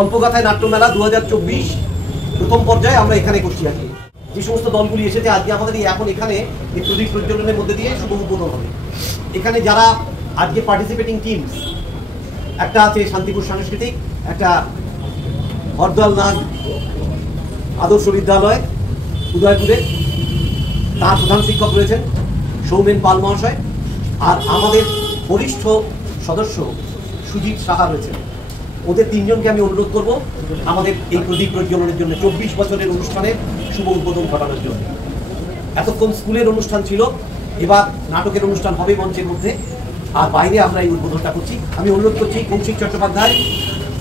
গল্পগাথায় নাট্যমেলা 2024 প্রথম পর্যায়ে আমরা এখানে করছি। আজকে যে সমস্ত দলগুলি এসেছে আজকে আমাদের এখন এখানে এই প্রদীপ প্রজ্বলনের মধ্যে দিয়ে শুভ উদ্বোধন হবে। এখানে যারা আজকে পার্টিসিপেটিং টিমস, একটা আছে শান্তিপুর সাংস্কৃতিক, একটা হরদল নাগ আদর্শ বিদ্যালয় উদয়পুরে, তার প্রধান শিক্ষক রয়েছেন সৌমেন পাল মহাশয়, আর আমাদের বরিষ্ঠ সদস্য সুজিত সাহা রয়েছেন। ওদের তিনজনকে আমি অনুরোধ করব আমাদের এই প্রদীপ প্রজ্বলনের জন্য 24 বছরের অনুষ্ঠানের শুভ উদ্বোধন ঘটানোর জন্য। এতক্ষণ স্কুলের অনুষ্ঠান ছিল, এবার নাটকের অনুষ্ঠান হবে মঞ্চের মধ্যে, আর বাইরে আমরা এই উদ্বোধনটা করছি। আমি অনুরোধ করছি কৌশিক চট্টোপাধ্যায়,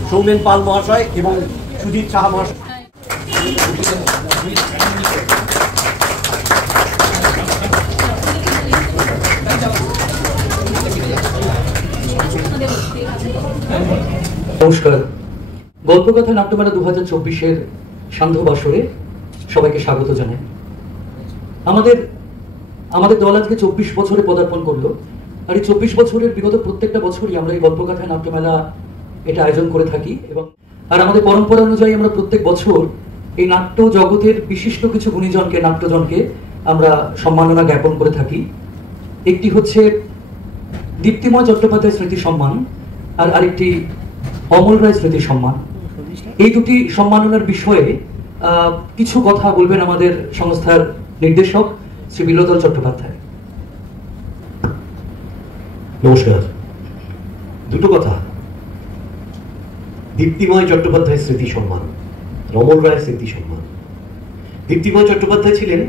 সৌমেন পাল মহাশয় এবং সুজিত সাহা মহাশয়। নমস্কার। গল্পকথা নাট্যমেলা 2024-এর সান্ধ্য বাসরে সবাইকে স্বাগত জানাই। আমাদের দল আজকে 24 বছরে পদার্পণ করলো, আর এই 24 বছরের বিগত প্রত্যেকটা বছরই আমরা এই গল্পকথা নাট্যমেলা এটা আয়োজন করে থাকি, এবং আর আমাদের পরম্পরা অনুযায়ী আমরা প্রত্যেক বছর এই নাট্য জগতের বিশিষ্ট কিছু গুণীজনকে, নাট্যজনকে আমরা সম্মাননা জ্ঞাপন করে থাকি। একটি হচ্ছে দীপ্তিময় চট্টোপাধ্যায় স্মৃতি সম্মান, আর আরেকটি অমল রায় স্মৃতি সম্মান। এই দুটি সম্মাননার বিষয়ে কিছু কথা বলবেন আমাদের সংস্থার নির্দেশক শ্রী বিল্লদল চট্টোপাধ্যায়। নমস্কার। দুটো কথা, দীপ্তিময় চট্টোপাধ্যায় স্মৃতি সম্মান, অমল রায়ের স্মৃতি সম্মান। দীপ্তিময় চট্টোপাধ্যায় ছিলেন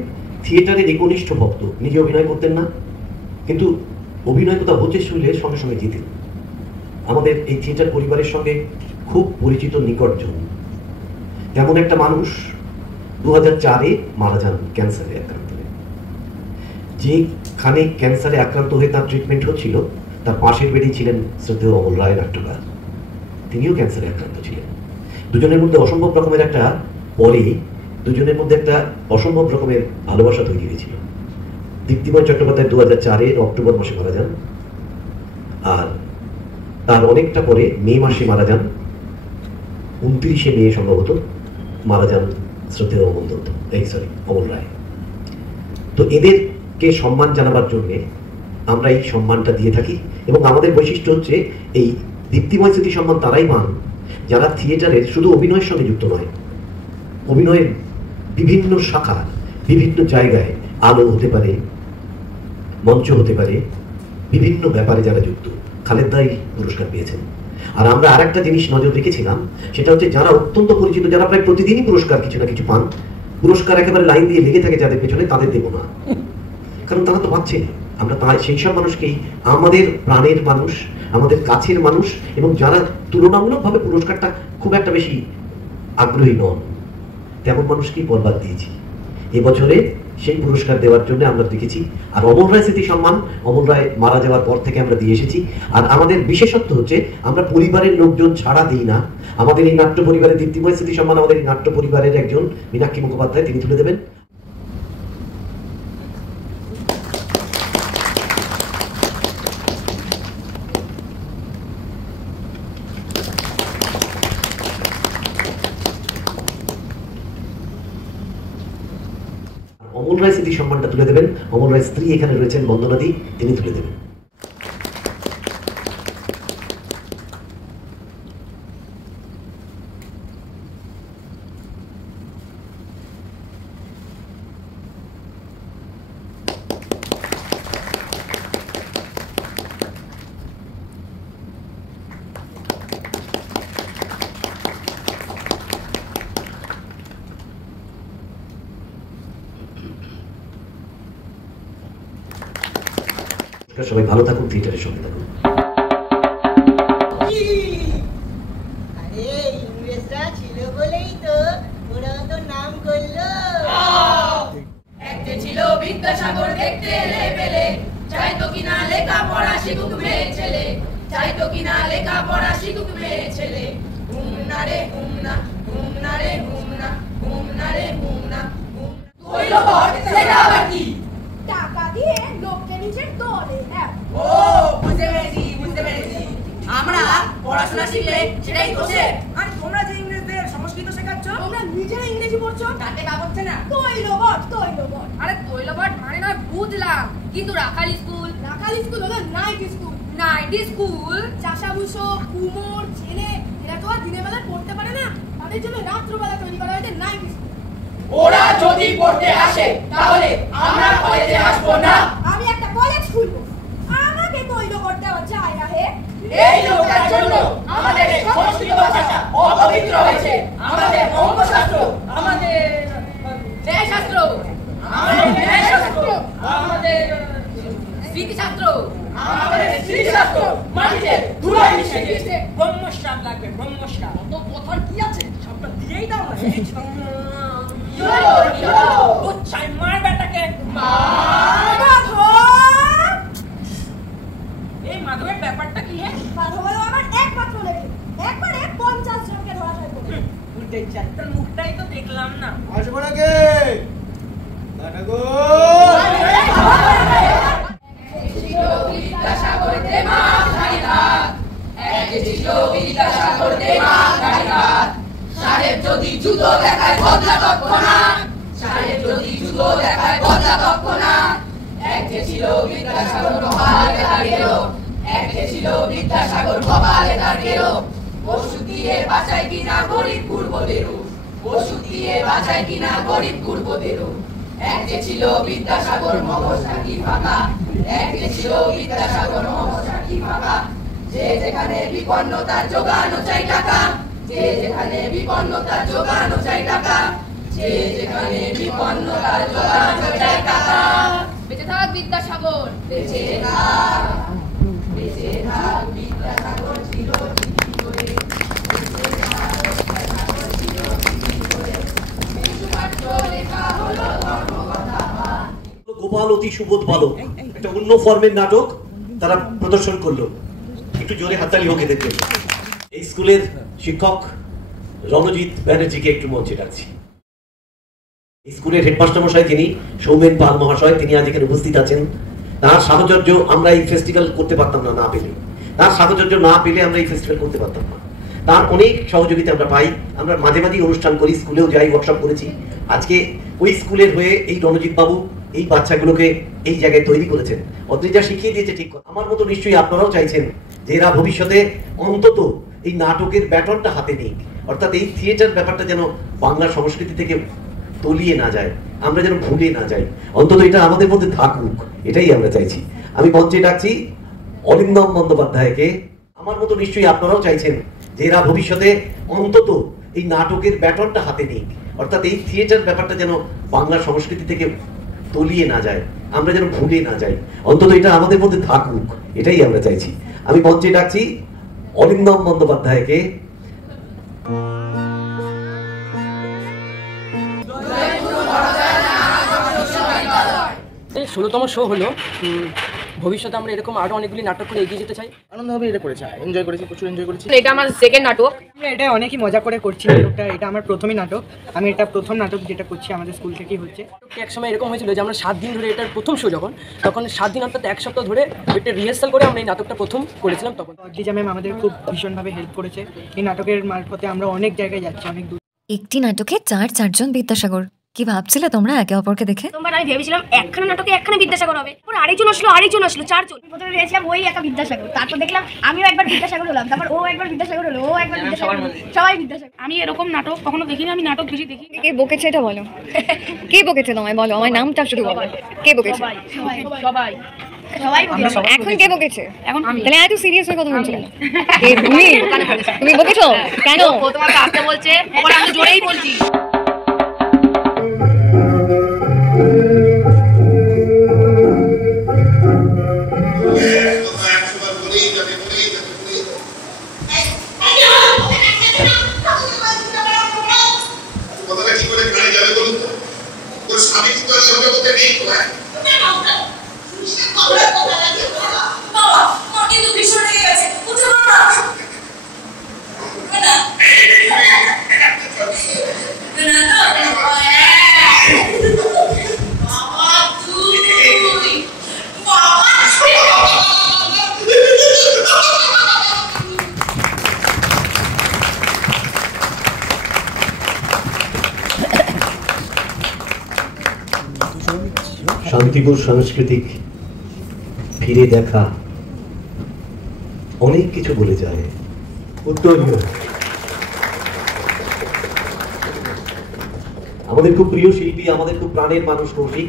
থিয়েটারের একনিষ্ঠ ভক্ত। নিজে অভিনয় করতেন না, কিন্তু অভিনয় কোথাও হচ্ছে শুনলে সঙ্গে সঙ্গে যেতেন। আমাদের এই থিয়েটার পরিবারের সঙ্গে খুব পরিচিত নিকটজন। তেমন একটা মানুষ 2004-এ মারা যান ক্যান্সারে আক্রান্ত হয়ে। যেখানে ক্যান্সারে আক্রান্ত হয়ে তার ট্রিটমেন্ট হচ্ছিল, তার পাশের বেডেই ছিলেন শ্রদ্ধেয় অমল রায় নাট্যকার। তিনিও ক্যান্সারে আক্রান্ত ছিলেন। দুজনের মধ্যে অসম্ভব রকমের একটা দুজনের মধ্যে একটা অসম্ভব রকমের ভালোবাসা তৈরি হয়েছিল। দীপ্তিময় চট্টোপাধ্যায় 2004-এর অক্টোবর মাসে মারা যান, আর তার অনেকটা পরে মে মাসে মারা যান, 29শে মে সম্ভবত মারা যান শ্রদ্ধেয় অমল রায়। তো এদেরকে সম্মান জানাবার জন্যে আমরা এই সম্মানটা দিয়ে থাকি, এবং আমাদের বৈশিষ্ট্য হচ্ছে এই দীপ্তিময় স্মৃতি সম্মান তারাই পান যারা থিয়েটারের শুধু অভিনয়ের সঙ্গে যুক্ত নয়, অভিনয়ের বিভিন্ন শাখা, বিভিন্ন জায়গায়, আলো হতে পারে, মঞ্চ হতে পারে, বিভিন্ন ব্যাপারে যারা যুক্ত। খালেদ দাই পুরস্কার পেয়েছেন। আর আমরা আর একটা জিনিস নজর রেখেছিলাম, সেটা হচ্ছে যারা অত্যন্ত পরিচিত, যারা প্রায় প্রতিদিনই পুরস্কার কিছু না কিছু পান, পুরস্কার একেবারে লাইন দিয়ে লেগে থাকে যাদের পেছনে, তাদের দেব না, কারণ তারা তো পাচ্ছে না। আমরা তাই সেই সব মানুষকেই, আমাদের প্রাণের মানুষ, আমাদের কাছের মানুষ, এবং যারা তুলনামূলকভাবে পুরস্কারটা খুব একটা বেশি আগ্রহী নন, তেমন মানুষকেই বরবাদ দিয়েছি। এবছরে সেই পুরস্কার দেওয়ার জন্য আমরা দেখেছি। আর অমল রায় স্মৃতি সম্মান অমল রায় মারা যাওয়ার পর থেকে আমরা দিয়ে এসেছি। আর আমাদের বিশেষত্ব হচ্ছে আমরা পরিবারের লোকজন ছাড়া দিই না। আমাদের এই নাট্য পরিবারের দীপ্তিময় স্মৃতি সম্মান আমাদের এই নাট্য পরিবারের একজন মীনাক্ষী মুখোপাধ্যায়, তিনি তুলে দেবেন। অমল রায় স্মৃতি সম্মানটা তুলে দেবেন অমল রায় স্ত্রী, এখানে রয়েছেন বন্দনাদি, তিনি তুলে দেবেন। সবাই ভালো থাকুন, থিয়েটারের সঙ্গে থাকুন। বিদ্যাসাগর দেখতে এলে পেলে, চাইতো কিনা লেখা পড়া শিখুক মেয়ে ছেলে, চাইতো কিনা লেখা পড়া শিখুক মেয়ে ছেলে। ঘুম না রে ঘুম না, ঘুম না রে ঘুম না, ঘুম না রে ঘুম না। হইল সেটা আবার কি? টাকা দিয়ে লোককে নিজের দলে। ও বুঝতে পেরেছি, বুঝতে পেরেছি। আমরা পড়াশোনা শিখলে সেটাই দোষে, আর তোমরা যে না? তৈলবট। আরে তৈলবট মানে না বুঝলাম, কিন্তু রাখাল স্কুল হলো নাইট স্কুল। নাইট স্কুল চাষাভুষো, কুমোর, ছেলে এরা তো আর দিনের বেলা পড়তে পারে না, তাদের জন্য রাত্রবেলা তৈরি করা হয়েছে নাইট স্কুল। ওরা যদি পড়তে আসে তাহলে আমরা কলেজে আসবো না। আমি একটা কলেজ খুলবো, আমাকে তৈলবট দেওয়া যায় না হে? এই লোকটার জন্য আমাদের সংস্কৃত ভাষাটা অপবিত্র হয়েছে। আমাদের অঙ্কশাস্ত্র, আমাদের ন্যায়শাস্ত্র, আমাদের ন্যায়শাস্ত্র, আমাদের স্মৃতিশাস্ত্র, আমাদের স্মৃতিশাস্ত্র মাটিতে ধুলোয় মিশে গিয়েছে। ব্রহ্মস্বাদ লাগবে, ব্রহ্মস্বাদ। তো কথা কি আছে সবটা দিয়েই দাও না। উচ্ছাই মার বেটাকে। মাধব! এই মাধবের ব্যাপারটা কি? মাধব হলো আমার একমাত্র লেখে, একবারে 50 জনকে ধরা হয় বলে। উল্টে চারটার মুখটাই তো দেখলাম না। আসবো নাকি? বিদ্যাসাগর দেমাগ ধারিনাথ, এক ছিল বিদ্যাসাগর দেমাগ ধারিনাথ। সাহেব যদি জুতো দেখায় বদলা তৎক্ষণাৎ, সাহেব যদি জুতো দেখায় বদলা তৎক্ষণাৎ। এক ছিল বিদ্যাসাগর কপালে দাঁড়িয়ে, এক ছিল বিদ্যাসাগর কপালে দাঁড়িয়ে। ওষুধ দিয়ে বাঁচায় কিনা গরিব পূর্বদেরও, ওষুধ দিয়ে বাঁচায় কিনা গরিব পূর্বদেরও। এক ছিল বিদ্যাসাগর মগজটা কি ফাঁকা, এক ছিল বিদ্যাসাগর মগজটা কি ফাঁকা। যে যেখানে বিপন্ন তার জোগানো চাই টাকা, যে যেখানে বিপন্ন তার জোগানো চাই টাকা, যে যেখানে বিপন্ন তার জোগানো চাই টাকা। বেঁচে থাক বিদ্যাসাগর, বেঁচে থাক, বেঁচে থাক বিদ্যাসাগর চিরজীবী করে, বেঁচে থাক বিদ্যাসাগর চিরজীবী করে। বিশুমাত্র লেখা হলো ধর্মকথা। গোপাল অতি সুবোধ বালক, একটা অন্য ফর্মের নাটক তারা প্রদর্শন করলো। একটু জোরে হাততালি হোক এদের জন্য। এই স্কুলের শিক্ষক রণজিৎ ব্যানার্জিকে একটু মঞ্চে ডাকছি। স্কুলের হেডমাস্টার মশাই তিনি সৌমেন পাল মহাশয়, তিনি আজ এখানে উপস্থিত আছেন। তার সাহচর্য আমরা এই ফেস্টিভ্যাল করতে পারতাম না, না পেলে তার সাহচর্য না পেলে আমরা এই ফেস্টিভ্যাল করতে পারতাম না। তার অনেক সহযোগিতা আমরা পাই। আমরা মাঝে মাঝে অনুষ্ঠান করি, স্কুলেও যাই, ওয়ার্কশপ করেছি। আজকে ওই স্কুলের হয়ে এই রণজিৎ বাবু এই বাচ্চাগুলোকে এই জায়গায় তৈরি করেছেন। অদ্রি যা শিখিয়ে দিয়েছে ঠিক কথা। আমার মতো নিশ্চয়ই আপনারাও চাইছেন যে এরা ভবিষ্যতে অন্তত এই নাটকের ব্যাটনটা হাতে নিক, অর্থাৎ এই থিয়েটার ব্যাপারটা যেন বাংলা সংস্কৃতি থেকে তলিয়ে না যায়, আমরা যেন ভুলে না যাই, অন্তত এটা আমাদের মধ্যে থাকুক, এটাই আমরা চাইছি। আমি মঞ্চে ডাকছি অরিন্দম বন্দ্যোপাধ্যায়কে। আমার মতো নিশ্চয়ই আপনারাও চাইছেন যে এরা ভবিষ্যতে অন্তত এই নাটকের ব্যাটনটা হাতে নিক, অর্থাৎ এই থিয়েটার ব্যাপারটা যেন বাংলা সংস্কৃতি থেকে তলিয়ে না যায়, আমরা যেন ভুলে না যাই, অন্তত এটা আমাদের মধ্যে থাকুক, এটাই আমরা চাইছি। আমি মঞ্চে ডাকছি অরিন্দম বন্দ্যোপাধ্যায়কে। 16তম শো হলো। ভবিষ্যতে আমরা এরকম আরো অনেকগুলি নাটক করে এগিয়ে যেতে চাই। আনন্দভাবে এটা করেছি, এনজয় করেছি, প্রচুর এনজয় করেছি। এটা আমার সেকেন্ড নাটক। এটা অনেকই মজা করে করছি নাটকটা। এটা আমার প্রথমই নাটক, আমি এটা প্রথম নাটক যেটা করছি আমাদের স্কুল থেকেই হচ্ছে। এক সময় এরকম হয়েছিল যে আমরা 7 দিন ধরে এটার প্রথম শো তখন 7 দিন অর্থাৎ 1 সপ্তাহ ধরে একটা রিহার্সাল করে আমরা এই নাটকটা প্রথম করেছিলাম। তখন অদ্রিজা ম্যাম আমাদের খুব ভীষণভাবে হেল্প করেছে। এই নাটকের মারফতে আমরা অনেক জায়গায় যাচ্ছি, অনেক দূর। একটি নাটকে 4জন বিদ্যাসাগর। কি ভাবছিলে তোমরা একে অপরকে দেখে? তোমরা আমি ভেবেছিলাম একখানা নাটকে একখানা বিদ্যাসাগর হবে, পরে আরেকজন আসলো 4জন। প্রথমে ভেবেছিলাম ওই একা বিদ্যাসাগর, তারপর দেখলাম আমিও একবার বিদ্যাসাগর হলাম, তারপর ও একবার বিদ্যাসাগর হলো, ও একবার বিদ্যাসাগর হলো, সবাই বিদ্যাসাগর। আমি এরকম নাটক কখনো দেখিনি, আমি নাটক বেশি দেখি। কে বকেছে এটা বলো? কে বকেছে তোমায় বলো, আমার নামটা শুধু বলো। কে বকেছে? সবাই এখন কে বকেছে? এখন তাহলে এত সিরিয়াস হয়ে কথা বলছো কেন? তুমি বকেছো কেন? ও তোমাকে আসতে বলছে, ওরা আমি জোরেই বলছি। শান্তিপুর সাংস্কৃতিক ফিরে দেখা অনেক কিছু বলে যায়। উত্তরীয় আমাদের খুব প্রিয় শিল্পী, আমাদের খুব প্রাণের মানুষ কৌশিক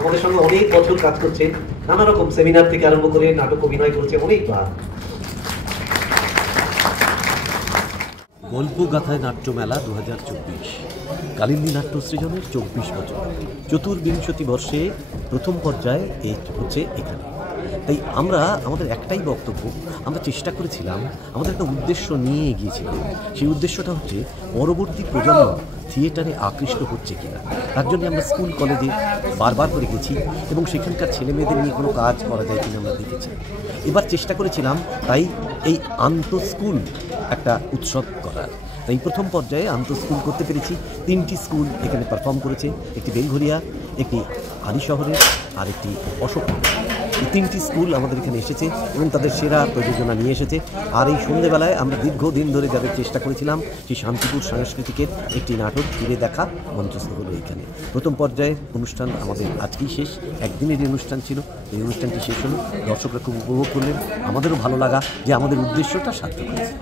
আমাদের সঙ্গে অনেক বছর কাজ করছে, নানা রকম সেমিনার থেকে আরম্ভ করে নাটক অভিনয় করছে অনেকবার। গল্পগাথায় নাট্যমেলা 2024 কালিন্দী নাট্য সৃজনের 24 বছর, চতুর্বিংশতি বর্ষে প্রথম পর্যায়ে এই হচ্ছে এখানে। তাই আমরা আমাদের একটাই বক্তব্য, আমরা চেষ্টা করেছিলাম, আমাদের একটা উদ্দেশ্য নিয়ে এগিয়েছিলাম। সেই উদ্দেশ্যটা হচ্ছে পরবর্তী প্রজন্ম থিয়েটারে আকৃষ্ট হচ্ছে কিনা, তার জন্য আমরা স্কুল কলেজে বারবার করে গেছি এবং সেখানকার ছেলেমেয়েদের নিয়ে কোনো কাজ করা যায় কিনা আমরা দেখেছি। এবার চেষ্টা করেছিলাম তাই এই আন্তঃস্কুল একটা উৎসব করার। তাই প্রথম পর্যায়ে আন্তঃস্কুল করতে পেরেছি। 3টি স্কুল এখানে পারফর্ম করেছে, একটি বেলঘরিয়া, একটি আদিশহরের আর একটি অশোকনগর। এই 3টি স্কুল আমাদের এখানে এসেছে এবং তাদের সেরা প্রযোজনা নিয়ে এসেছে। আর এই সন্ধ্যেবেলায় আমরা দীর্ঘদিন ধরে যাদের চেষ্টা করেছিলাম সেই শান্তিপুর সাংস্কৃতিকের একটি নাটক ফিরে দেখা মঞ্চস্থ হলো এখানে। প্রথম পর্যায়ে অনুষ্ঠান আমাদের আজকেই শেষ, একদিনের অনুষ্ঠান ছিল। এই অনুষ্ঠানটি শেষ হলো, দর্শকরা খুব উপভোগ করলেন, আমাদেরও ভালো লাগা যে আমাদের উদ্দেশ্যটা সার্থক হয়েছে।